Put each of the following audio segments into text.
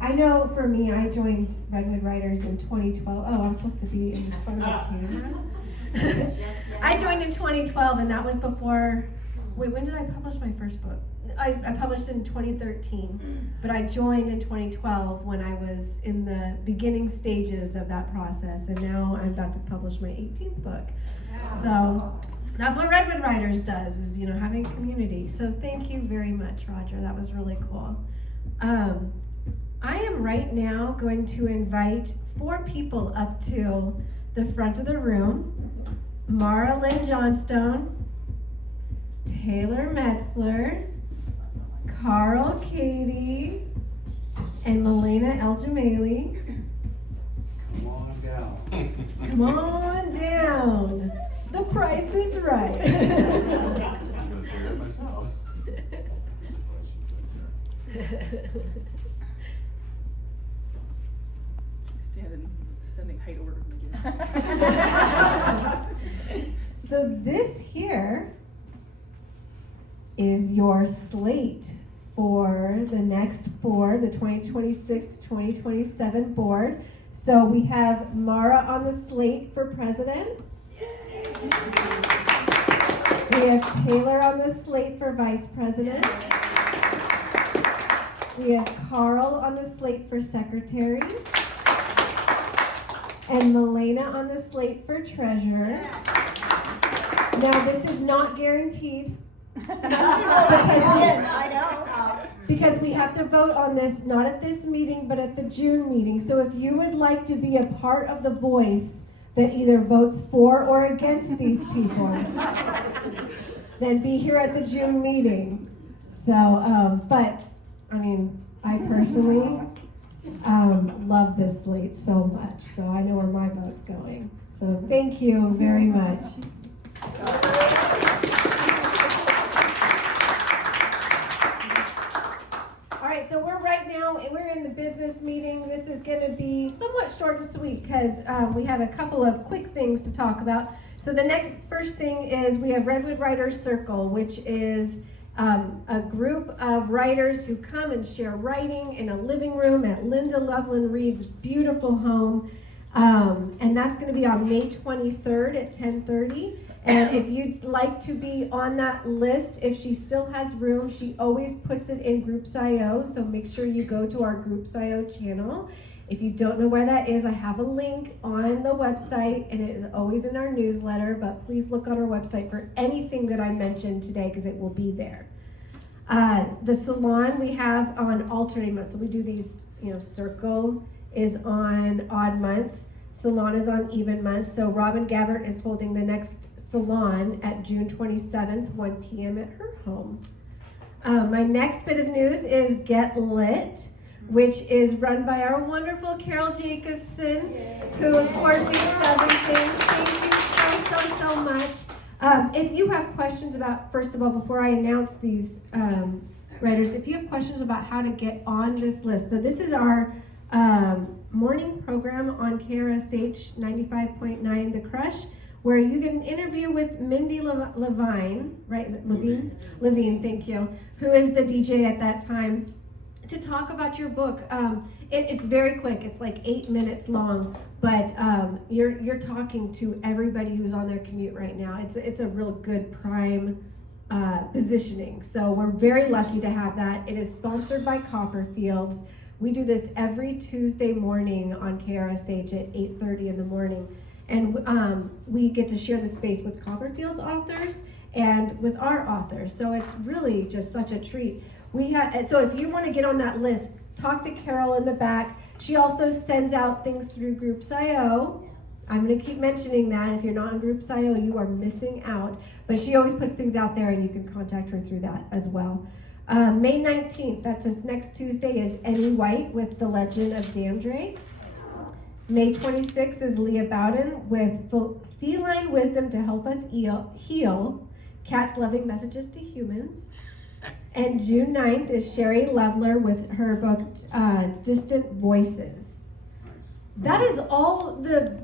I know for me, I joined Redwood Writers in 2012. Oh, I'm supposed to be in front of the camera. I joined in 2012, and that was before. Wait, when did I publish my first book? I published in 2013, but I joined in 2012 when I was in the beginning stages of that process, and now I'm about to publish my 18th book. So that's what Redwood Writers does, is having a community. So thank you very much, Roger. That was really cool. I am right now going to invite 4 people up to the front of the room. Mara Lynn Johnstone, Taylor Metzler, Carl Cady, and Melena El Jamali. Come on down. Come on down. The price is right. I'm gonna say that myself. Stand in descending height order. So this here is your slate for the next board, the 2026 to 2027 board. So we have Mara on the slate for president. We have Taylor on the slate for vice president. We have Carl on the slate for secretary. And Melena on the slate for treasurer. Now this is not guaranteed. Because we have to vote on this, not at this meeting, but at the June meeting. So if you would like to be a part of the voice that either votes for or against these people, then be here at the June meeting. So, but, I personally love this slate so much. So I know where my vote's going. So thank you very much. So we're in the business meeting. This is going to be somewhat short and sweet because we have a couple of quick things to talk about. So the first thing is we have Redwood Writers Circle, which is a group of writers who come and share writing in a living room at Linda Loveland Reed's beautiful home. And that's going to be on May 23rd at 10:30. And if you'd like to be on that list, if she still has room, she always puts it in Groups.io, so make sure you go to our Groups.io channel. If you don't know where that is, I have a link on the website, and it is always in our newsletter, but please look on our website for anything that I mentioned today, because it will be there. The salon we have on alternating months, so we do these, Circle is on odd months, Salon is on even months, so Robin Gabbert is holding the next salon at June 27th, 1 p.m. at her home. My next bit of news is Get Lit, which is run by our wonderful Carol Jacobson, who coordinates everything. Thank you so much. If you have questions about, first of all, before I announce these writers, if you have questions about how to get on this list, so this is our morning program on KRSH 95.9 The Crush, where you get an interview with Mindy Levine, right? Levine, thank you, who is the DJ at that time, to talk about your book. It's very quick. It's like 8 minutes long, but you're talking to everybody who's on their commute right now. It's a real good prime positioning. So we're very lucky to have that. It is sponsored by Copperfields. We do this every Tuesday morning on KRSH at 8:30 in the morning. And we get to share the space with Copperfield's authors and with our authors. So it's really just such a treat. So if you want to get on that list, talk to Carol in the back. She also sends out things through Groups.io. I'm going to keep mentioning that. If you're not on Groups.io, you are missing out. But she always puts things out there, and you can contact her through that as well. May 19th, that's this next Tuesday, is Annie White with The Legend of Dandre. May 26th is Leah Bowden with Feline Wisdom to Help Us Heal, Cats Loving Messages to Humans. And June 9th is Sherry Leveler with her book, Distant Voices. That is all the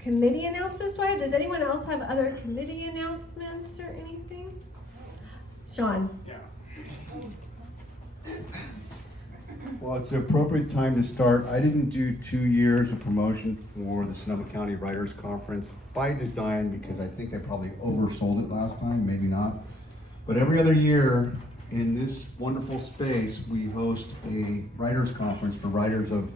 committee announcements. Does anyone else have other committee announcements or anything? Sean. Yeah. Well, it's the appropriate time to start. I didn't do 2 years of promotion for the Sonoma County Writers Conference by design because I think I probably oversold it last time, maybe not. But every other year in this wonderful space, we host a writers conference for writers of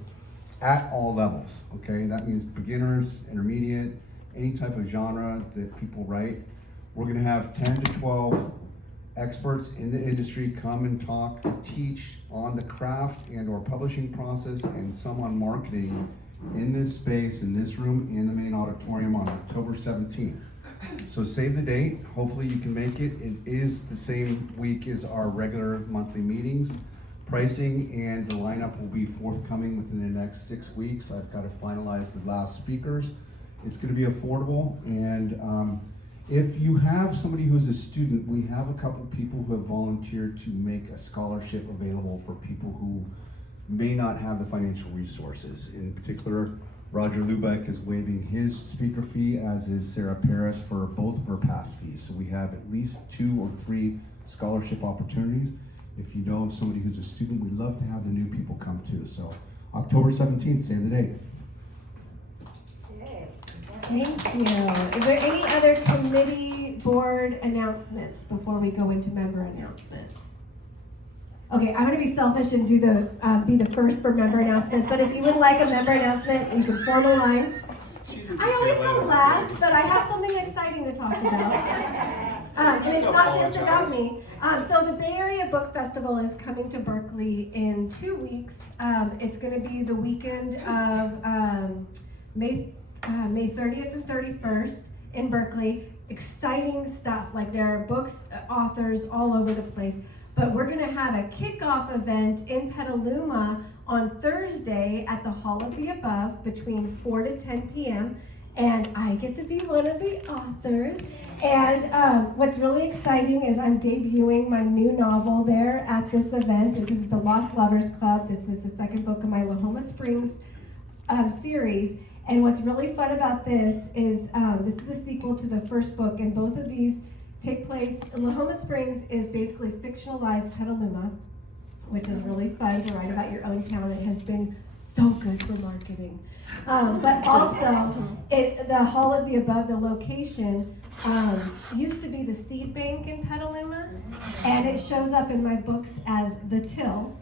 at all levels, okay? That means beginners, intermediate, any type of genre that people write. We're gonna have 10 to 12 experts in the industry come and talk, teach on the craft and or publishing process and some on marketing in this space, in this room, in the main auditorium on October 17th. So save the date, hopefully you can make it. It is the same week as our regular monthly meetings. Pricing and the lineup will be forthcoming within the next 6 weeks. I've got to finalize the last speakers. It's gonna be affordable, and if you have somebody who's a student, we have a couple people who have volunteered to make a scholarship available for people who may not have the financial resources. In particular, Roger Lubeck is waiving his speaker fee, as is Sarah Paris for both of her past fees. So we have at least 2 or 3 scholarship opportunities. If you know of somebody who's a student, we'd love to have the new people come too. So October 17th, save the date. Thank you. Is there any other committee board announcements before we go into member announcements? Okay, I'm gonna be selfish and do be the first for member announcements, but if you would like a member announcement, you can form a line. I always go last, but I have something exciting to talk about. And it's not just about me. So the Bay Area Book Festival is coming to Berkeley in 2 weeks. It's gonna be the weekend of May 30th and 31st in Berkeley. Exciting stuff, like there are books, authors all over the place. But we're gonna have a kickoff event in Petaluma on Thursday at the Hall of the Above between 4 to 10 p.m. And I get to be one of the authors. And what's really exciting is I'm debuting my new novel there at this event. This is the Lost Lovers Club. This is the second book of my Lahoma Springs series. And what's really fun about this is the sequel to the first book, and both of these take place. Lahoma Springs is basically fictionalized Petaluma, which is really fun to write about your own town. It has been so good for marketing. But also, the Hall of the Above, the location, used to be the seed bank in Petaluma, and it shows up in my books as the Till.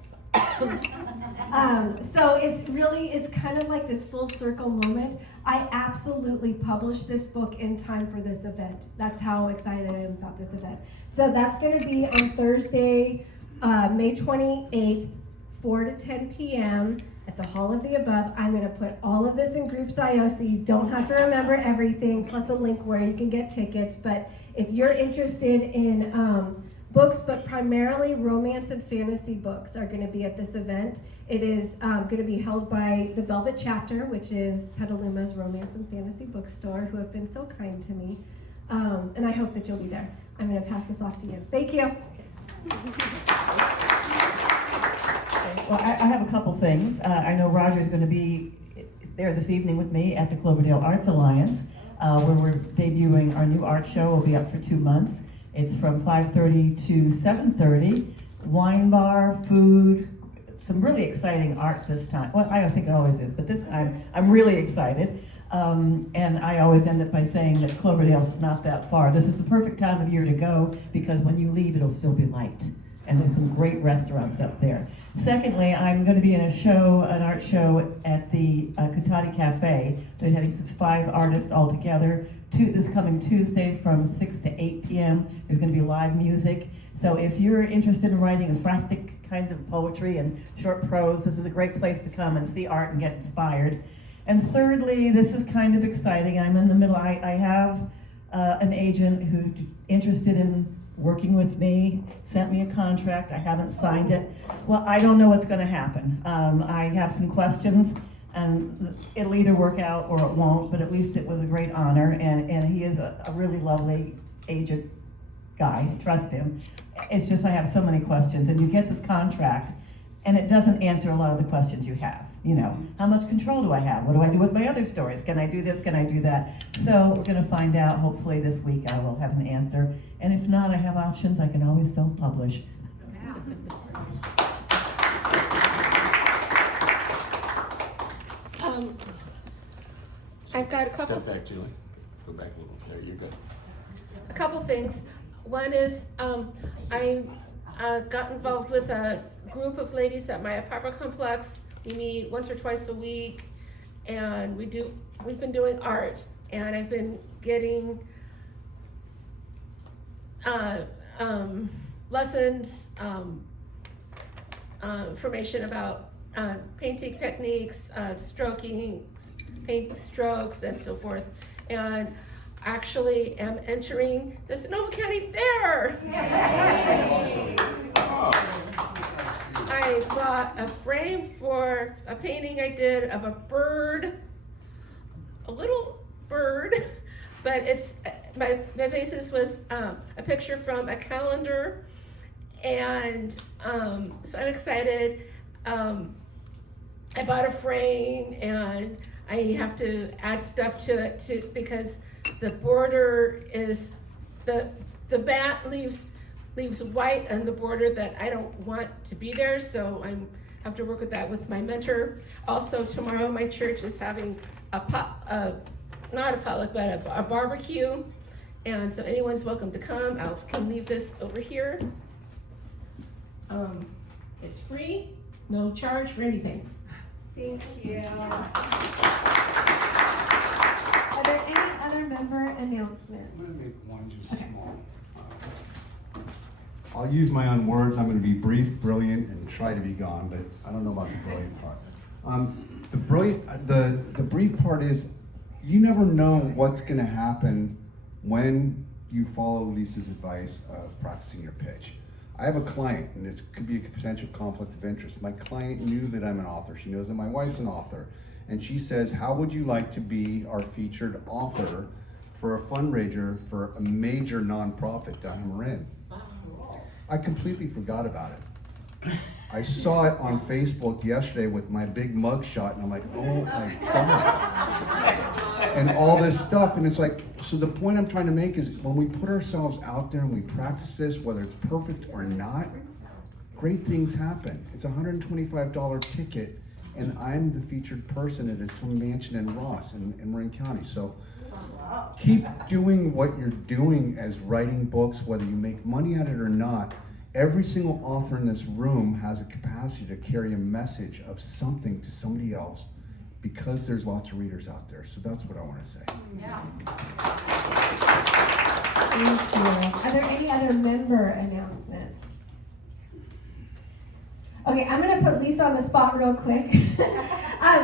So it's kind of like this full circle moment. I absolutely published this book in time for this event. That's how excited I am about this event. So that's going to be on Thursday, May 28th, 4 to 10 p.m. at the Hall of the Above. I'm going to put all of this in Groups.io so you don't have to remember everything, plus a link where you can get tickets. But if you're interested in books, but primarily romance and fantasy books are going to be at this event. It is going to be held by the Velvet Chapter, which is Petaluma's romance and fantasy bookstore, who have been so kind to me. And I hope that you'll be there. I'm going to pass this off to you. Thank you. Well, I have a couple things. I know Roger's going to be there this evening with me at the Cloverdale Arts Alliance, where we're debuting our new art show. Will be up for 2 months. It's from 5:30 to 7:30. Wine bar, food, some really exciting art this time. Well, I don't think it always is, but this time I'm really excited. And I always end up by saying that Cloverdale's not that far. This is the perfect time of year to go because when you leave, it'll still be light. And there's some great restaurants up there. Secondly, I'm going to be in an art show at the Cotati Cafe. I think there's 5 artists all together. This coming Tuesday from 6 to 8 p.m. There's going to be live music. So if you're interested in writing ekphrastic kinds of poetry and short prose, this is a great place to come and see art and get inspired. And thirdly, this is kind of exciting. I'm in the middle. I have an agent who's interested in working with me, sent me a contract. I haven't signed it. Well, I don't know what's going to happen. I have some questions, and it'll either work out or it won't, but at least it was a great honor, and he is a really lovely agent guy. Trust him. It's just I have so many questions, and you get this contract, and it doesn't answer a lot of the questions you have. You know, how much control do I have? What do I do with my other stories? Can I do this? Can I do that? So we're going to find out. Hopefully this week I will have an answer. And if not, I have options. I can always self-publish. I've got a couple. Step back, Julie. Go back a little. There, you're good. A couple things. One is I got involved with a group of ladies at my apartment complex. We meet once or twice a week, and we've been doing art, and I've been getting lessons, information about painting techniques, stroking, paint strokes, and so forth. And actually am entering the Sonoma County Fair. I bought a frame for a painting I did of a bird, a little bird, but it's my basis was a picture from a calendar, and so I'm excited. I bought a frame, and I have to add stuff to it because the border is the bat leaves white on the border that I don't want to be there, so I have to work with that with my mentor. Also, tomorrow my church is having not a potluck, but a barbecue, and so anyone's welcome to come. I can leave this over here. It's free, no charge for anything. Thank you. Are there any other member announcements? I'm gonna make one just small. I'll use my own words. I'm gonna be brief, brilliant, and try to be gone, but I don't know about the brilliant part. The brief part is, you never know what's gonna happen when you follow Lisa's advice of practicing your pitch. I have a client, and it could be a potential conflict of interest. My client knew that I'm an author. She knows that my wife's an author. And she says, how would you like to be our featured author for a fundraiser for a major nonprofit down in Marin? I completely forgot about it. I saw it on Facebook yesterday with my big mug shot, and I'm like, oh my God. And all this stuff, and it's like, so the point I'm trying to make is, when we put ourselves out there and we practice this, whether it's perfect or not, great things happen. It's a $125 ticket, and I'm the featured person at some mansion in Ross in Marin County. So keep doing what you're doing as writing books, whether you make money at it or not. Every single author in this room has a capacity to carry a message of something to somebody else, because there's lots of readers out there. So that's what I want to say. Yeah. Thank you. Are there any other member announcements? Okay, I'm gonna put Lisa on the spot real quick.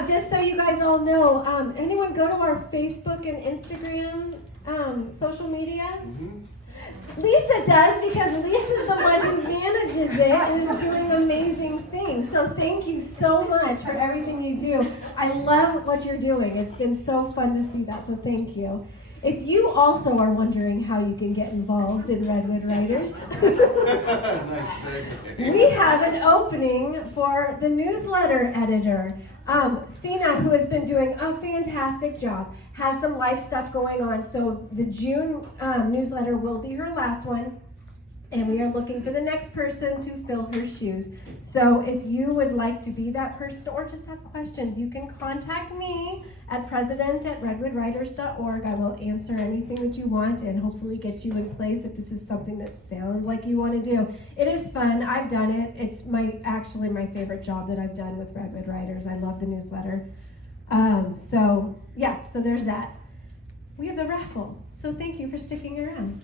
Just so you guys all know, anyone go to our Facebook and Instagram social media? Lisa does, because Lisa's the one who manages it and is doing amazing things. So thank you so much for everything you do. I love what you're doing. It's been so fun to see that, so thank you. If you also are wondering how you can get involved in Redwood Writers, we have an opening for the newsletter editor. Sina, who has been doing a fantastic job, has some life stuff going on, so the June newsletter will be her last one, and we are looking for the next person to fill her shoes. So if you would like to be that person or just have questions, you can contact me at president@redwoodwriters.org. I will answer anything that you want and hopefully get you in place if this is something that sounds like you want to do. It is fun. I've done it. It's actually my favorite job that I've done with Redwood Writers. I love the newsletter. So there's that. We have the raffle. So thank you for sticking around.